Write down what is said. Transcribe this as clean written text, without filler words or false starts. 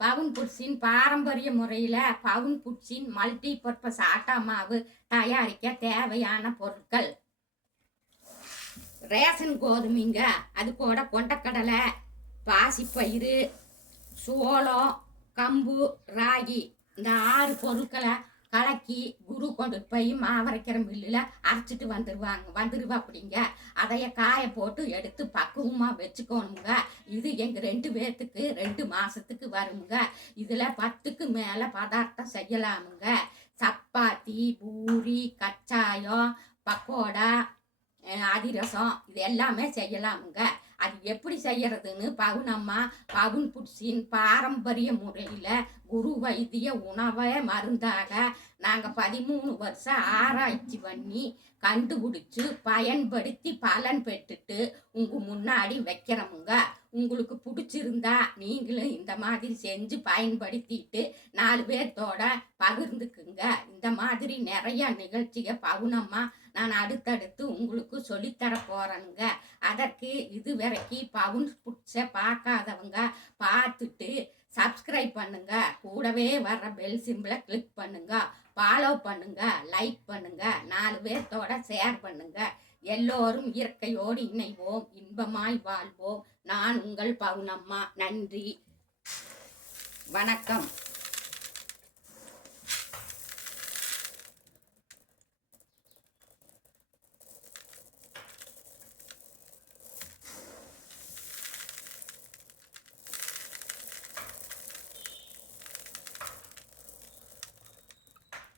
பவுன் புட்ஸின் பாரம்பரிய முறையில் பவுன் புட்ஸின் மல்டி பர்பஸ் ஆட்டா மாவு தயாரிக்க தேவையான பொருட்கள்: ரேஷன் கோதுமைங்க, அது கூட கொண்டக்கடலை, பாசிப்பயிறு, சோளம், கம்பு, ராகி, இந்த 6 பொருட்களை கலக்கி குரு கொண்டு போய் மாவரைக்கிற மில்லில் அரைச்சிட்டு வந்துருவா அப்படிங்க. அதைய காய போட்டு எடுத்து பக்குவமாக வச்சுக்கணுங்க. இது எங்கள் 2 பேர்த்துக்கு 2 மாதத்துக்கு வருங்க. இதில் 10க்கு மேலே பதார்த்தம் செய்யலாமுங்க. சப்பாத்தி, பூரி, கச்சாயம், பக்கோடா, அதிரசம், இது எல்லாமே செய்யலாமுங்க. அது எப்படி செய்யறதுன்னு பவுனம்மா பவுன் புட்ஸின் பாரம்பரிய முறையில் குரு வைத்திய உணவை மருந்தாக நாங்கள் 13 வருஷம் ஆராய்ச்சி பண்ணி கண்டுபிடிச்சி பயன்படுத்தி பலன் பெற்றுட்டு உங்கள் முன்னாடி வைக்கிறோமுங்க. உங்களுக்கு பிடிச்சிருந்தா நீங்களும் இந்த மாதிரி செஞ்சு பயன்படுத்திட்டு 4 பேர்த்தோட பகிர்ந்துக்குங்க. இந்த மாதிரி நிறைய நிகழ்ச்சியை பவுனம்மா நான் அடுத்தடுத்து உங்களுக்கு சொல்லித்தர போகிறேனுங்க. அதற்கு இதுவரைக்கும் பவுன் புட்ஸை பார்க்காதவங்க பார்த்துட்டு சப்ஸ்கிரைப் பண்ணுங்க. கூடவே வர்ற பெல் சிம்பிளை கிளிக் பண்ணுங்க. ஃபாலோ பண்ணுங்க, லைக் பண்ணுங்க, 4 பேர்த்தோட ஷேர் பண்ணுங்க. எல்லோரும் இயற்கையோடு இணைவோம், இன்பமாய் வாழ்வோம். நான் உங்கள் பவுனம்மா. நன்றி, வணக்கம்.